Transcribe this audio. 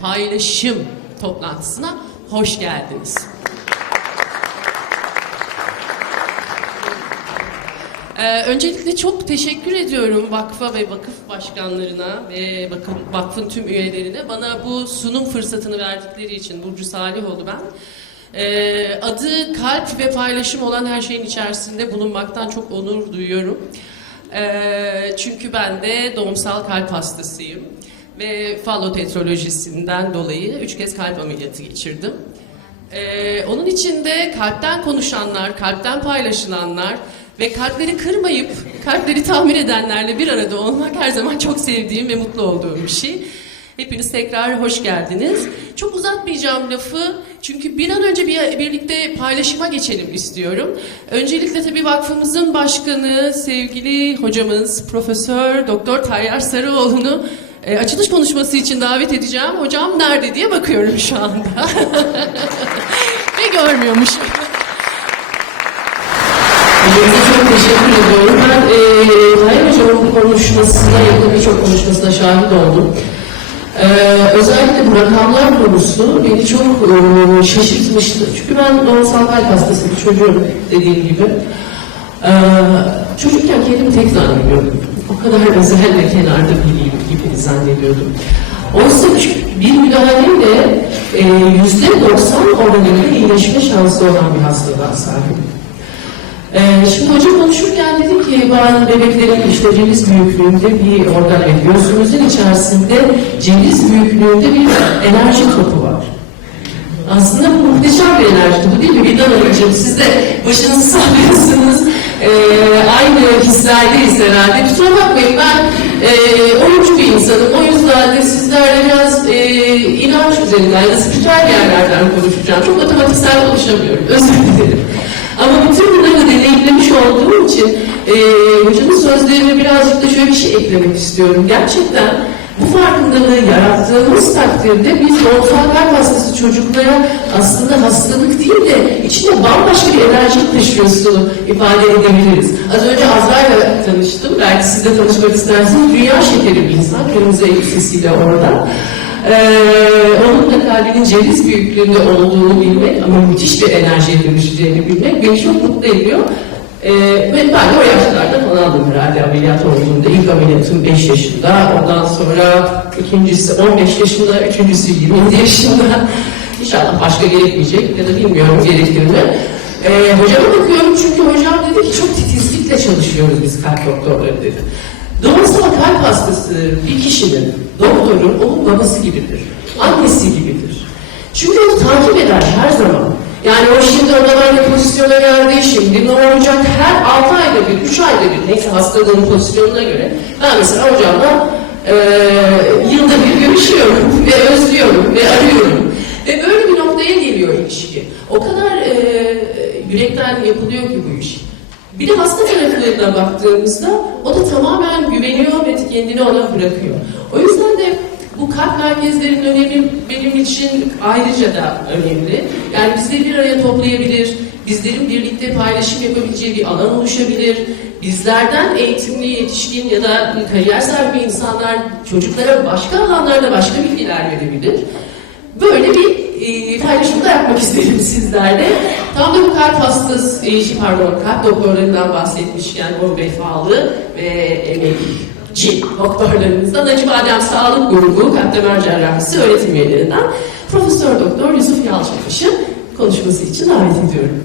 paylaşım toplantısına hoş geldiniz. Ee, öncelikle çok teşekkür ediyorum vakfa ve vakıf başkanlarına ve bakın vakfın tüm üyelerine bana bu sunum fırsatını verdikleri için Burcu Salihoğlu ben. Ee, adı kalp ve paylaşım olan her şeyin içerisinde bulunmaktan çok onur duyuyorum. Ee, çünkü ben de doğumsal kalp hastasıyım ve fallotetrolojisinden dolayı üç kez kalp ameliyatı geçirdim. Ee, onun için de kalpten konuşanlar, kalpten paylaşılanlar ve kalpleri kırmayıp kalpleri tamir edenlerle bir arada olmak her zaman çok sevdiğim ve mutlu olduğum bir şey. Hepiniz tekrar hoş geldiniz. Çok uzatmayacağım lafı çünkü bir an önce bir, birlikte paylaşıma geçelim istiyorum. Öncelikle tabii vakfımızın başkanı, sevgili hocamız Profesör Doktor Tayyar Sarıoğlu'nu e, açılış konuşması için davet edeceğim. Hocam nerede diye bakıyorum şu anda. Ve görmüyormuşum. Hocamıza çok teşekkür ediyorum. Ben e, Tayyar Hocam'ın konuşmasına, yakın birçok konuşmasına şahit oldum. E, özellikle bu rakamlar konusu beni çok e, şaşırtmıştı. Çünkü ben doğumsal kalp hastası bir çocuğum dediğim gibi. E, çocukken kendimi tek zannediyordum. O kadar özel ve kenarda biriyim gibi zannediyordum. Oysa bir müdahaleyle e, yüzde 90 oranında iyileşme şansı olan bir hastalığa sahibim. Ee, şimdi hocam konuşurken dedi ki ben bebeklerin işte ceviz büyüklüğünde bir organ göğsümüzün içerisinde ceviz büyüklüğünde bir enerji topu var. Aslında bu muhteşem bir enerji topu değil mi Vildan Hanımcığım? Siz de başınızı sallıyorsunuz. Ee, aynı hislerdeyiz herhalde. Kusura bakmayın ben e, oyuncu bir insanım. O yüzden de sizlerle biraz e, inanç üzerinden ya spiritüel yerlerden konuşacağım. Çok matematiksel konuşamıyorum. Özür dilerim. Ama bütün bunları deneyimlemiş olduğum için e, hocamın sözlerine birazcık da şöyle bir şey eklemek istiyorum. Gerçekten bu farkındalığı yarattığımız takdirde biz kalp hastası çocuklara aslında hastalık değil de içinde bambaşka bir enerji taşıyorsun ifade edebiliriz. Az önce Azra'yla tanıştım. Belki siz de tanışmak istersiniz. Dünya şekeri bir insan. Kırmızı elbisesiyle orada. Ee, onun da kalbinin ceviz büyüklüğünde olduğunu bilmek ama müthiş bir enerjiye dönüşeceğini bilmek beni çok mutlu ediyor. Ee, ve ben de o yaşlarda falandım herhalde ameliyat olduğumda. İlk ameliyatım 5 yaşında, ondan sonra ikincisi 15 yaşında, üçüncüsü 27 yaşında. İnşallah başka gerekmeyecek ya da bilmiyorum gerekir mi. Ee, hocama bakıyorum çünkü hocam dedi ki çok titizlikle çalışıyoruz biz kalp doktorları dedi. Doğumsal kalp hastası bir kişinin, doktorun onun babası gibidir. Annesi gibidir. Çünkü onu takip eder her zaman. Yani o şimdi odalarda pozisyona geldi, şimdi ne olacak her 6 ayda bir, 3 ayda bir, neyse hastalığın pozisyonuna göre. Ben mesela hocamla e, yılda bir görüşüyorum ve özlüyorum ve arıyorum. Ve böyle bir noktaya geliyor ilişki. O kadar e, yürekten yapılıyor ki bu iş. Bir de hasta taraflarına baktığımızda o da tamamen güveniyor ve kendini ona bırakıyor. O yüzden de bu kalp merkezlerinin önemi benim için ayrıca da önemli. Yani bizleri bir araya toplayabilir, bizlerin birlikte paylaşım yapabileceği bir alan oluşabilir. Bizlerden eğitimli yetişkin ya da kariyer sahibi insanlar çocuklara başka alanlarda başka bilgiler verebilir. Böyle bir e, paylaşımda yapmak istedim sizlerle. Tam da bu kalp hastası, e, pardon kalp doktorlarından bahsetmişken o vefalı ve emekçi doktorlarımızdan Acı Badem Sağlık Grubu Kalp Cerrahisi öğretim üyelerinden Profesör Doktor Yusuf Yalçınbaş'ı konuşması için davet ediyorum.